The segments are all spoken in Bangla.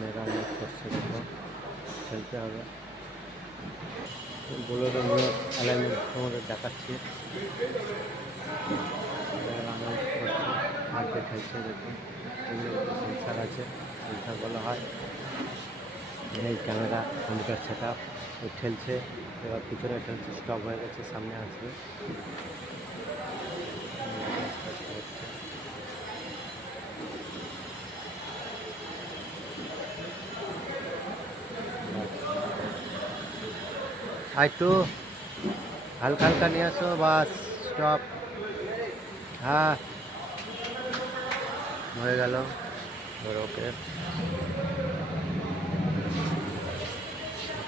মেয়েরা অনেক করছে, দেখো খেলতে হবে। বোলেরো নিয়ে অ্যালাইনমেন্ট তোমাদের দেখাচ্ছি। অ্যানাউন্স করছে, হাঁটতে খেলছে, দেখুন এগুলো সেন্সার আছে, সেন্সার বলা হয়। এই ক্যামেরা কম্পিউটার সেট আপ, ঠেলছে, এবার পিছনে ঠেলছে, স্টপ হয়ে গেছে, সামনে আসবে। একটু হালকা হালকা নিয়ে আসো, বাস স্টপ। হ্যাঁ হয়ে গেল, ওকে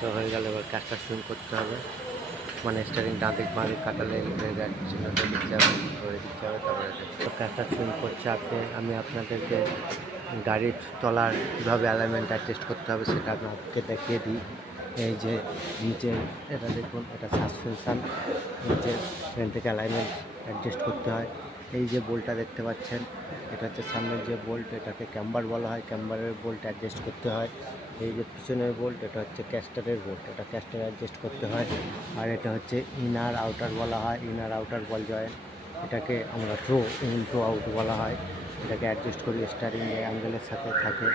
তো হয়ে গেল। এবার কাজটা সুইং করতে হবে, মানে স্টারিং ডান দিক বাঁ দিক কাটালে চিহ্নটা দিতে হবে, ধরে দিতে হবে। তারপরে কাজটা সুইং করছে আমি আপনাদেরকে গাড়ির তলার কীভাবে অ্যালাইনমেন্ট অ্যাডজাস্ট করতে হবে সেটা আপনাকে দেখিয়ে দিই। এই যে নিচে এটা দেখুন, এটা সাসপেনশান, নিচে এখান থেকে অ্যালাইনমেন্ট অ্যাডজাস্ট করতে হয়। এই যে বোল্টটা দেখতে পাচ্ছেন, এটা হচ্ছে সামনের যে বোল্ট, এটাকে ক্যাম্বার বলা হয়, ক্যাম্বারের বোল্ট অ্যাডজাস্ট করতে হয়। এই যে পিছনের বোল্ট, এটা হচ্ছে ক্যাস্টারের বোল্ট, এটা ক্যাস্টার অ্যাডজাস্ট করতে হয়। আর এটা হচ্ছে ইনার আউটার বলা হয়, ইনার আউটার বল জয়েন্ট, এটাকে আমরা টো ইন টো আউট বলা হয়। এটাকে অ্যাডজাস্ট করি স্টারিং অ্যাঙ্গেলের সাথে থাকে,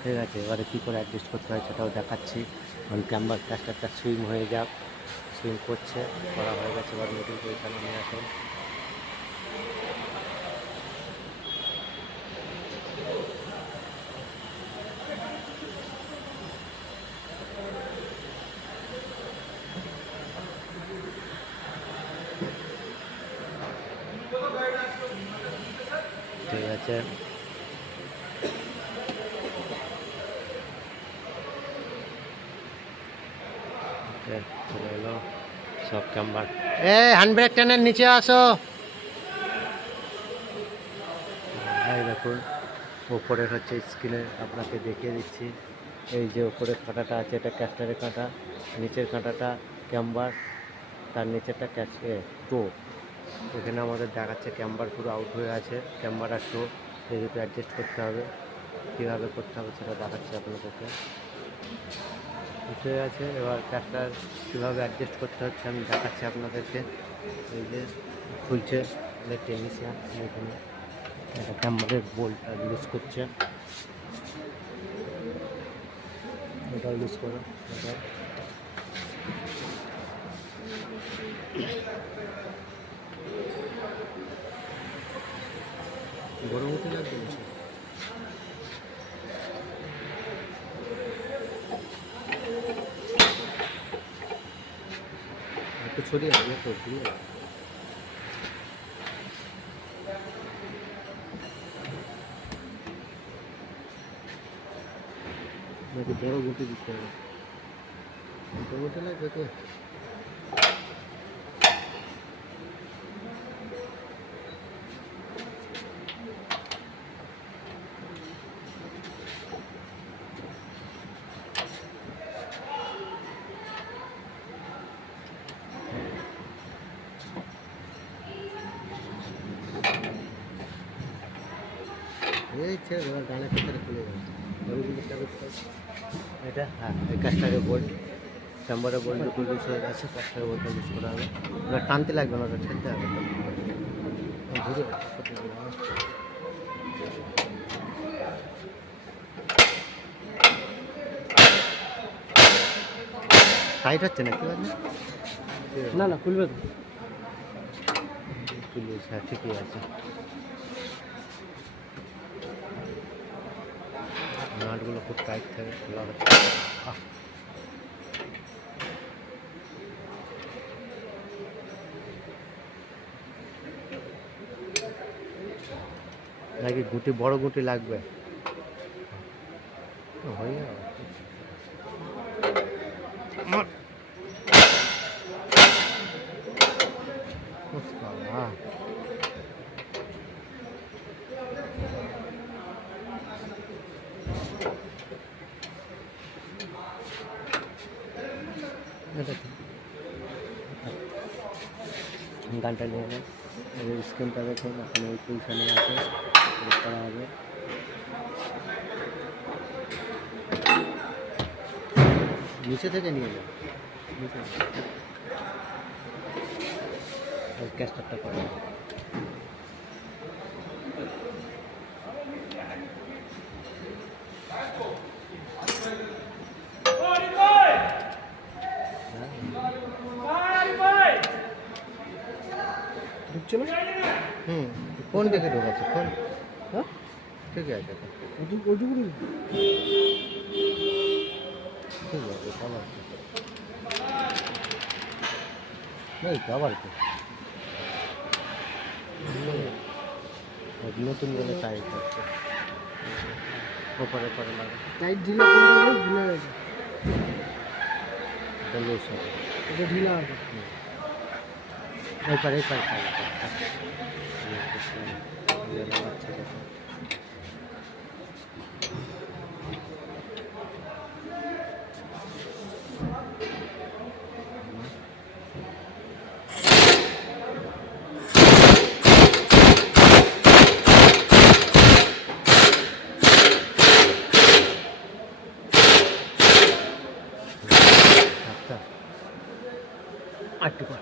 ঠিক আছে। এবারে কী করে অ্যাডজাস্ট করতে হয় সেটাও দেখাচ্ছি। কারণ ক্যাম্বার ক্যাস্টারটা সুইং হয়ে যাক, সুইং করছে, করা হয়ে গেছে। এবার মিডিল পজিশনে নিয়ে আসুন। ঠিক আছে, চলে এলো সব ক্যাম্বার। হ্যান্ড ব্রেক টেনের নিচে আসো। এই দেখুন ওপরের হচ্ছে স্ক্রিনে আপনাকে দেখিয়ে দিচ্ছি। এই যে ওপরের কাঁটাটা আছে, এটা ক্যাস্টারের কাঁটা, নিচের কাঁটাটা ক্যাম্বার, তার নিচেরটা টো। এখানে আমাদের দেখাচ্ছে ক্যাম্বার পুরো আউট হয়ে আছে, ক্যাম্বার আর টো এই দুটো অ্যাডজাস্ট করতে হবে। কীভাবে করতে হবে সেটা দেখাচ্ছি আপনাদেরকে। উঠে আছে, এবার ক্যাস্টার কীভাবে অ্যাডজাস্ট করতে হচ্ছে আমি দেখাচ্ছি আপনাদেরকে। এই যে খুলছে টেকনিশিয়ান, এখানে এটা ক্যাম্বারের বোল্টটা লুজ করছে, এটা লুজ করো, এটা গরম হতে লাগবে বেশি। একটু ছড়িয়ে আসবে, একটু ঘুরিয়ে নাকি বড় গুটি দিতে হবে, বড় গুটি লাগবে তো। এই ছেড়ে দেওয়ার ডানের ক্ষেত্রে খুলে যাবে। এটা হ্যাঁ, এই কাস্টারের বোল্ট, ক্যাম্বারের বোল্ট দুটো লুজ হয়ে গেছে, কাস্টারের বোল্টটা লুজ করা হবে। ওটা টানতে লাগবে না, ওটা ঠেলতে হবে। ঘুরে টাইট হচ্ছে না, কি বলছে? না না খুলবে তো, খুলবে, হ্যাঁ ঠিকই আছে। নাটগুলো খুব টাইট থাকে, খোলা হচ্ছে। নাকি গুটি বড় গুটি লাগবে? হয়ে যাবে। গানটা নিয়ে নেন, স্ক্রিনটা দেখুন এখন এই পজিশনে আছে, করা হবে। নিচে থেকে নিয়ে যাও, নিচে ক্যাস্টারটা করে ঢুকছে না। কোন দিকে ঢোকাচ্ছে কোন? হ্যাঁ ঠিক আছে, ওইটুকু ঠিক আছে আবার এই তো আবার কি নতুন করে টাইট হচ্ছে, ওপরে পরে লাগে টাইট ঢিলা করে ঢিলা গেছে, এটা লুজ হবে, এটা ঢিলা হবে। এই পারে লাগাচ্ছে দেখো। আটটু কর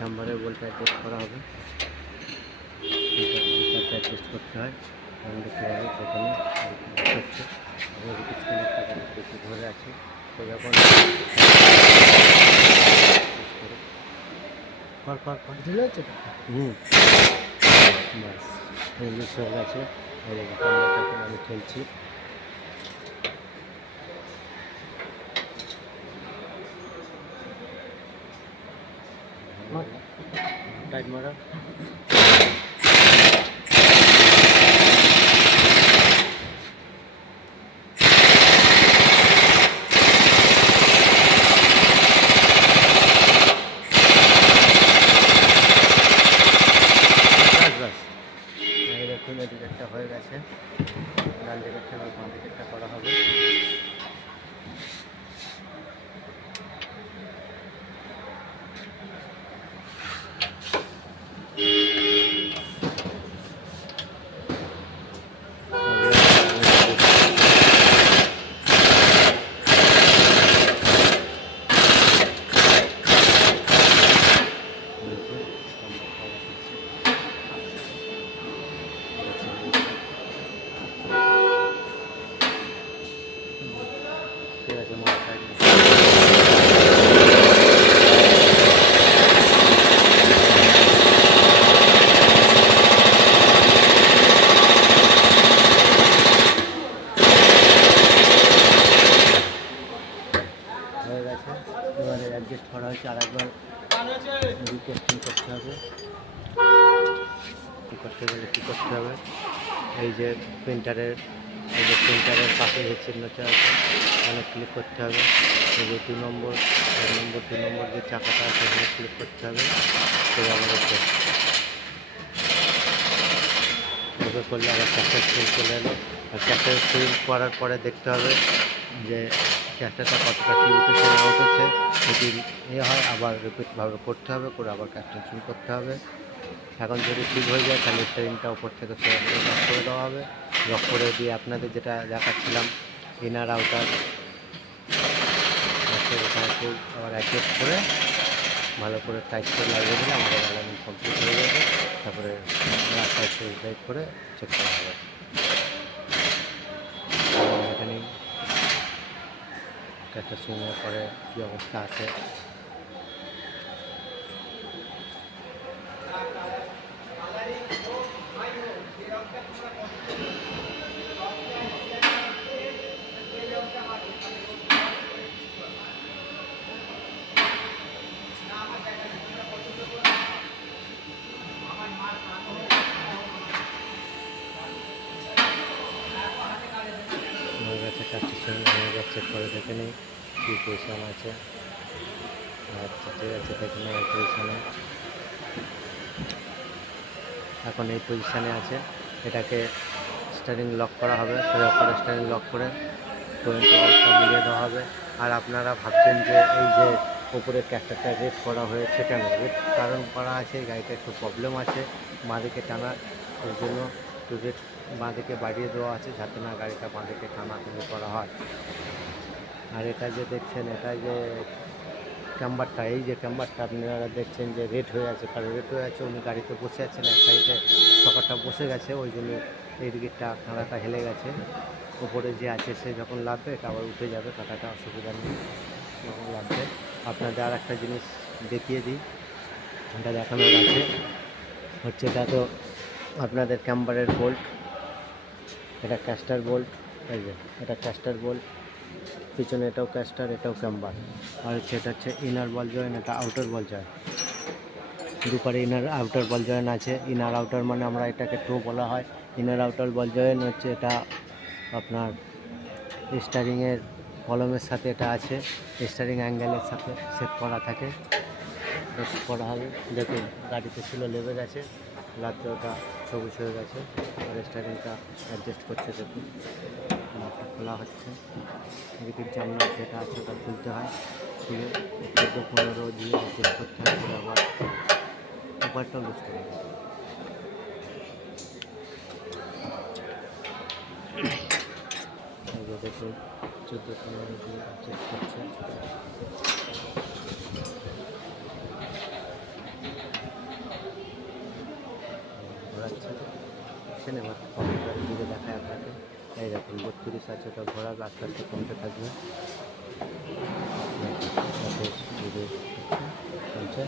কাম্বারের বলটা অ্যাডজাস্ট করা হবে, অ্যাডজাস্ট করতে হয়। আমি দেখতে পাবো প্রথমে হচ্ছে বেশি ধরে আছে, তো যখন ঢিলে হচ্ছে ব্যাস ইংলিশ হয়ে গেছে। আমি খেলছি টাইট মারা দেখুন, এদিকে একটা হয়ে গেছে, ডান দিকেরটা এবং বাঁ দিকেরটা করা হবে। ঠিক আছে, হয়ে গেছে। এবারে অ্যাডজাস্ট করা হয়েছে, আর একবার রিটেস্টিং করতে হবে। কী করতে গেলে কী করতে হবে, এই যে প্রিন্টারের পাশে যে চিহ্নটা আছে ওখানে ক্লিক করতে হবে। এই যে 2 নম্বর যে চাকাটা আছে ওখানে ক্লিক করতে হবে। তো আবার ওকে করলে আবার ক্যাশটার স্ক্রিন চলে এলো, আর ক্যাশটার স্ক্রিন করার পরে দেখতে হবে যে ক্যাশটারটা কতটা কি উঠেছে না উঠেছে। যদি হয় আবার রিপিটভাবে করতে হবে, করে আবার ক্যাশটার শুরু করতে হবে। এখন যদি ঠিক হয়ে যায় তাহলে স্টিয়ারিংটা উপর থেকে লক করে দেওয়া হবে। লক করে দিয়ে আপনাদের যেটা দেখাচ্ছিলাম ইনার আউটার ওখানে একটু আবার অ্যাডজাস্ট করে ভালো করে টাইট করে লাগিয়ে দিলে আমাদের অ্যালাইনমেন্ট কমপ্লিট হয়ে যাবে। তারপরে রাস্তায় টাইট করে চেক করা হবে। এখানেই একটা সুইমের পরে কী অবস্থা আছে কাজটা শুনে আমরা চেক করে দেখে নিই কী পজিশন আছে। আচ্ছা ঠিক আছে, দেখে নিই এই পজিশনে, এখন এই পজিশানে আছে। এটাকে স্টিয়ারিং লক করা হবে, সোজা করে স্টিয়ারিং লক করে টোয়েন্টি আওয়ারটা মিলিয়ে দেওয়া হবে। আর আপনারা ভাবছেন যে এই যে উপরে ক্যাস্টারটা রেড করা হয়েছে কেন? রেড কারণ করা আছে, গাড়িটা একটু প্রবলেম আছে বাঁদিকে টানা, এর জন্য একটু রেড বাঁদিকে বাড়িয়ে দেওয়া আছে যাতে না গাড়িটা বাঁদিকে টানাটানি করা হয়। আর এটা যে দেখছেন, এটা যে ক্যাম্বারটা, এই যে ক্যাম্বারটা আপনারা দেখছেন যে রেড হয়ে আছে, কারণ রেড হয়ে আছে উনি গাড়িতে বসে আছেন, এক সাইডে চকাটা বসে গেছে, ওই জন্য এই দিকেরটা কাঁটাটা হেলে গেছে। উপরে যে আছে সে যখন লাভবে এটা আবার উঠে যাবে, কাঁটাটা অসুবিধা নেই যখন লাভবে। আপনাদের আর একটা জিনিস দেখিয়ে দিই, এটা দেখানোর আছে হচ্ছে, এটা তো আপনাদের ক্যাম্বারের বোল্ট, এটা ক্যাস্টার বোল্ট, এই যে এটা ক্যাস্টার বোল্ট, পিছনে এটাও ক্যাস্টার, এটাও ক্যাম্বার। আর হচ্ছে এটা হচ্ছে ইনার বল জয়েন, এটা আউটার বল জয়েন, দুপারে ইনার আউটার বল জয়েন আছে। ইনার আউটার মানে আমরা এটাকে টো বলা হয়। ইনার আউটার বল জয়েন হচ্ছে এটা আপনার স্টারিংয়ের কলমের সাথে এটা আছে, স্টারিং অ্যাঙ্গেলের সাথে সেট করা থাকে, সেট করা হবে। দেখুন গাড়িতে ছিল লেবে গেছে, রাত্রে ওটা সবুজ হয়ে গেছে, আর স্টারিংটা অ্যাডজাস্ট করছে। দেখুন মাথা খোলা হচ্ছে, এদিকের জানলা যেটা আছে ওটা খুলতে হয়, খুলে 14-15 দিয়ে অ্যাডজাস্ট করতে হয়, করে আবার ব্যাপারটাও লুজ করে দেয়। দেখুন 14-15 দিয়ে অ্যাডজাস্ট করছে। ঘোরাচ্ছে, দেখছেন? এবার কম্পিউটারের দিকে দেখায় আপনাকে, এই দেখুন 32 আছে, ওটা ঘোরাবে, আস্তে আস্তে কমতে থাকবে। 28 ধীরে চলছে।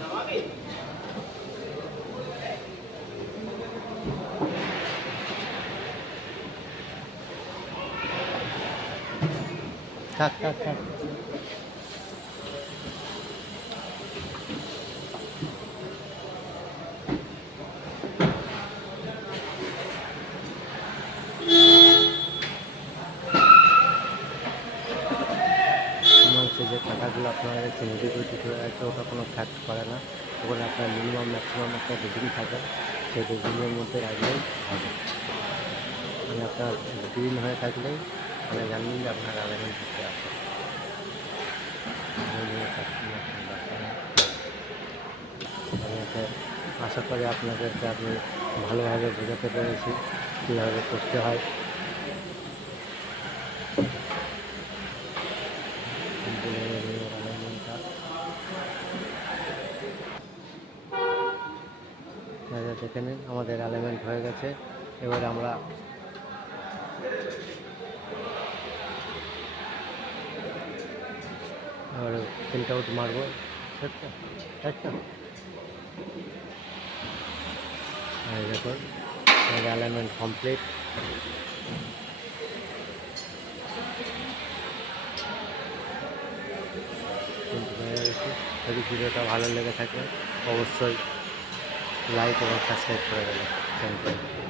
থাক থাক থাক, মাংসের যে টাকাগুলো আপনারা দেখছেন এদিকে হয়ে আছে, ওটা কোনো ফ্যাক্ট করে না। ওখানে আপনার মিনিমাম ম্যাক্সিমাম একটা রিডিং থাকে, সেই রিডিংয়ের মধ্যে রাখলেই হবে। মানে আপনার গ্রিন হয়ে থাকলেই মানে জানবেন যে আপনার অ্যালাইনমেন্ট করতে আছে। আশা করি আপনাদেরকে আমি ভালোভাবে বোঝাতে পেরেছি কীভাবে করতে হয়। অ্যালাইনমেন্টটা দেখে নিন, আমাদের অ্যালাইনমেন্ট হয়ে গেছে। এবার আমরা প্রিন্ট আউট মারবো, দেখুন অ্যালাইনমেন্ট কমপ্লিট। যদি ভিডিওটা ভালো লেগে থাকে অবশ্যই লাইক এবং সাবস্ক্রাইব করে দেবেন। Thank you.